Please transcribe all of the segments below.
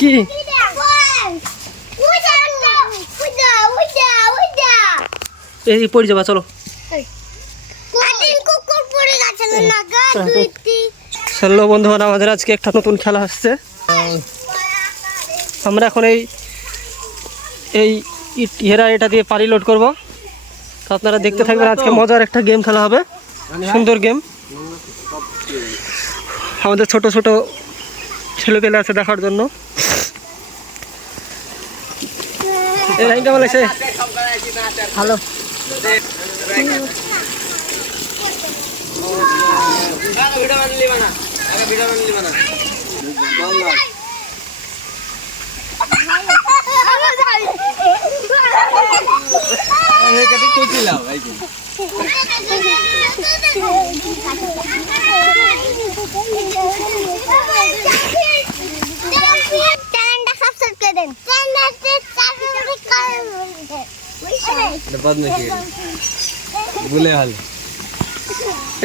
কি এই পড়ে যাবা, চলো চলো বন্ধুরা, আমাদের আজকে একটা নতুন খেলা আসছে। আমরা এখন এই এটা দিয়ে পানি লোড করবো। তো আপনারা দেখতে থাকবেন, আজকে মজার একটা গেম খেলা হবে, সুন্দর গেম। আমাদের ছোট ছোট ছেলেপেলে আছে দেখার জন্য। এই লাইন কেমন লাগছে? ভালো।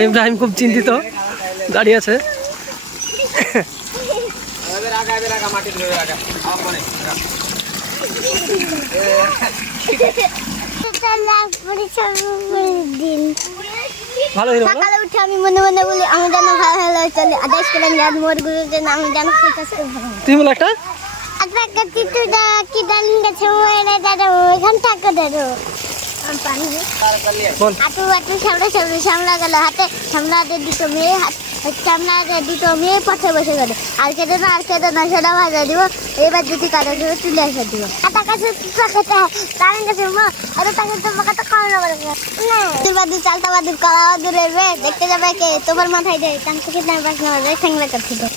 ইব্রাহিম খুব চিন্তিত, দাঁড়িয়ে আছে। সকালে উঠে আমি মনে মনে বলি আমি যেন ভালো ভালো চলে আদেশ করেন মোরগুলো যেন আমি যেন তুই বল একটা কি ডালিং গাছে ওইখান টাকা দেবো হাঁটু হাঁটু সামলা গেল হাতে সামলাতে দুটো মেয়ে সামলাতে দুটো মেয়ে পথে বসে গেল। আর খেতে না সেটা ভাজা দিব। এবার যদি কাটা দিব তুলে এসে দিব। কাটা কাছে ডালিং গাছে তাকে তো পাকাটা খাওয়ানো বাদু চালটা বাদুর কলা বাদুর এবে দেখতে যাবে কে তোমার মাথায় দেয় কান থেকে ঠেংলা করতে দেয়।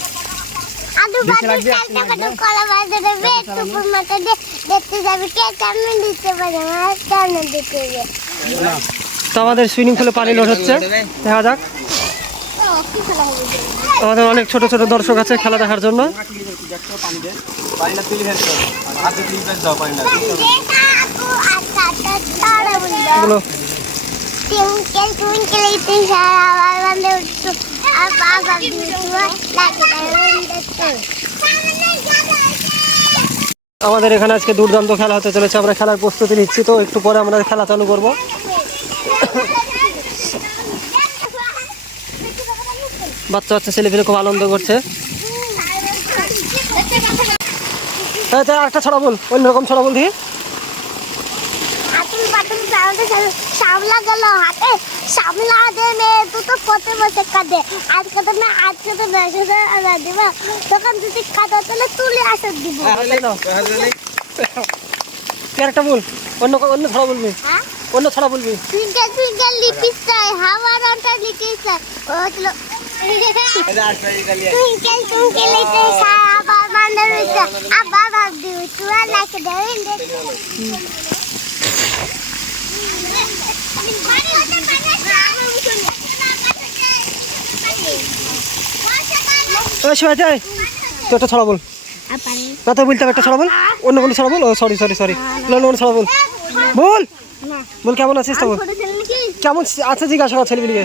আদু বাদু চালটা বাদুর কলা বাদুর এবে তোমার মাথায় দিয়ে দেখতে যাবে কে সামনে দিতে পারে আমার সামনে দিতে হবে। তো আমাদের সুইমিং পুলে পানি লোড হচ্ছে, দেখা যাক। আমাদের অনেক ছোট ছোট দর্শক আছে খেলা দেখার জন্য। আমাদের এখানে আজকে দুর্দান্ত খেলা হতে চলেছে, আমরা খেলার প্রস্তুতি নিচ্ছি। তো একটু পরে আমরা খেলা চালু করবো। বাচ্চা বাচ্চা ছেলেপেলে খুব আনন্দ করছে। একটা ছড়া বল, অন্যরকম ছড়া বল দিয়ে। সামলা গেল হাতে সামলা দে মেয়ে দুটো পথে বসে কাঁদে আজ কাঁদে না আজ কাঁদে না সেটা দিব তখন যদি কাঁদা তাহলে তুলে আসে দিব। একটা বল, অন্য ছড়া বলবি, অন্য ছড়া বলবি। Twinkle twinkle little star how are wonder little star ও চলো টুইঙ্কেল টুইঙ্কেল লিটল স্টার আবার আন্ডার স্টার আবার ভাব দিও to are like the wind. একটা ছড়া বল, কথা বলতে হবে। একটা ছড়া বল, অন্য কোনো ছড়া বল। ও সরি অন্য ছড়া বল, বল বল। কেমন আছিস? কেমন আছে জিজ্ঞাসা কর ছেলেপিলিকে।